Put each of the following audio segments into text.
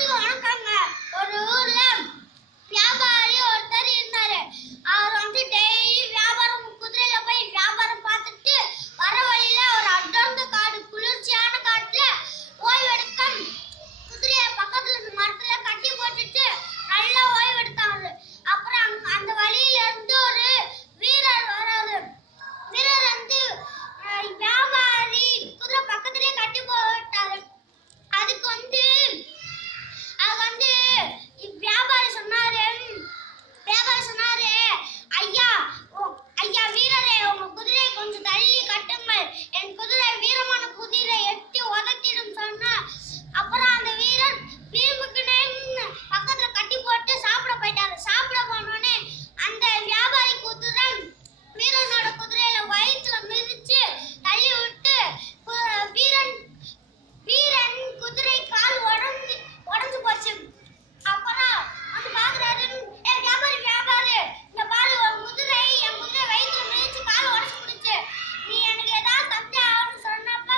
எல்லாத்துக்கும் வணக்கங்க. ஒரு ஊர்ல வியாபாரி ஒருத்தர் இருந்தாரு. அவர் வந்து டெய்லி வியாபாரம் குதிரையில போய் வியாபாரம் பார்த்துட்டு வர வழியில ஒரு அடர்ந்த காடு, குளிர்ச்சியான காட்டுல ஓய்வெடுக்க குதிரைய பக்கத்துல இருந்த மரத்துல கட்டி போட்டுட்டு நல்லா ஓய்வெடுத்தாரு. அப்புறம் அந்த வழியில இருந்து ஒரு வீரர் வராரு. வீரர் வந்து வியாபாரி குதிரை பக்கத்துலயே கட்டி போட்டாரு. அதுக்கு வந்து வியாபாரி சொன்னாரு, ஐயா ஐயா வீரரே, உங்க குதிரையை கொஞ்சம் தள்ளி கட்டுங்கள், என் குதிரை வீரமான குதிரை எட்டி உதத்திடும் சொன்னா. அப்புறம் அந்த வீரர் வீம்புக்குன்னு பக்கத்துல கட்டி போட்டு சாப்பிட போயிட்டாரு. சாப்பிட போனோடனே அந்த வியாபாரி குதிரை வீரனோட குதிரையில வயிற்றுல மிதிச்சு தள்ளி விட்டு வீரன் குதிரை கால் உடஞ்சு போச்சு. அப்புறம் வந்து பாக்குறாரு, வியாபாரி இந்த பாரு, என் குதிரை வயிற்றுல மிதிச்சு கால் உடச்சு போடுச்சு, நீ எனக்கு ஏதாவது தந்தை ஆகும்னு சொன்னப்ப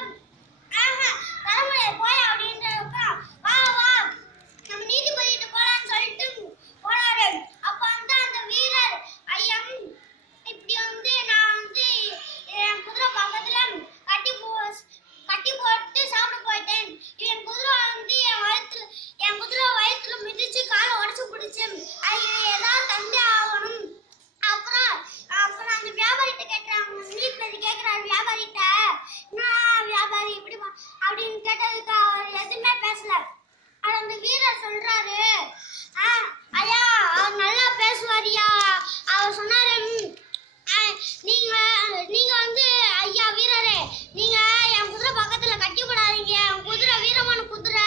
தலைமுறை போய் அப்படின்றப்ப வா வா நம்ம நீதிபதிட்டு போலான்னு சொல்லிட்டு போனாரு. அப்ப வந்து அந்த வீரர், ஐயா இப்படி வந்து நான் வந்து என் குதிரை பக்கத்துல கட்டி போட்டு சாப்பிட போயிட்டேன். என் குதிரை வந்து என் குதிரை வயிற்றுல மிதிச்சு காலை உடச்சு பிடிச்சு, அது ஏதாவது தந்தை ஆகணும். அப்புறம் அந்த வியாபாரிட்ட கேட்கிறாங்க, நீதிபதி கேட்கிறாரு வியாபாரிட்ட, என்ன வியாபாரி இப்படி அப்படின்னு கேட்டதுக்கு அவர் எதுவுமே பேசல. அந்த வீரர் சொல்றாரு, ஐயா அவர் நல்லா பேசுவாரியா. அவர் சொன்னாரு, நீங்க வந்து ஐயா வீரரே, நீங்க என் குதிரை பக்கத்துல கட்டி போடாதீங்க, என் குதிரை வீரமான குதிரை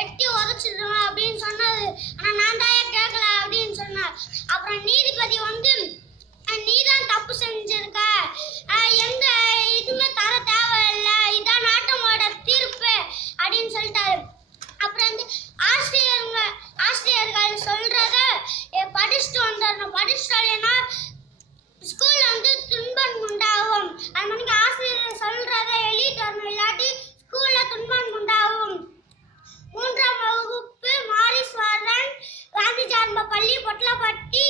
எட்டி உதச்சிடுவேன் அப்படின்னு சொன்னது. ஆனா நான் தான் கேட்கல அப்படின்னு சொன்னார். அப்புறம் நீதிபதி வந்து, நீதான் தப்பு செஞ்சிருக்க, எந்த இதுவுமே தர தேவையில்லை, இதான் நாட்டமோட தீர்ப்பு அப்படின்னு சொல்லிட்டாரு. அப்புறம் வந்து ஆசிரியர்கள் சொல்றத படிச்சுட்டு வந்துடணும், படிச்சுட்டு இல்லைன்னா ஸ்கூல்ல வந்து துன்பம் உண்டாகும். அது மாதிரி ஆசிரியர் சொல்றத எழுதிட்டு வரணும், இல்லாட்டி ஸ்கூல்ல துன்பம் உண்டாகும். 3ஆம் வகுப்பு மாரீஸ்வரன் காந்தி ஜான்ப பள்ளி பொட்டலப்பட்டி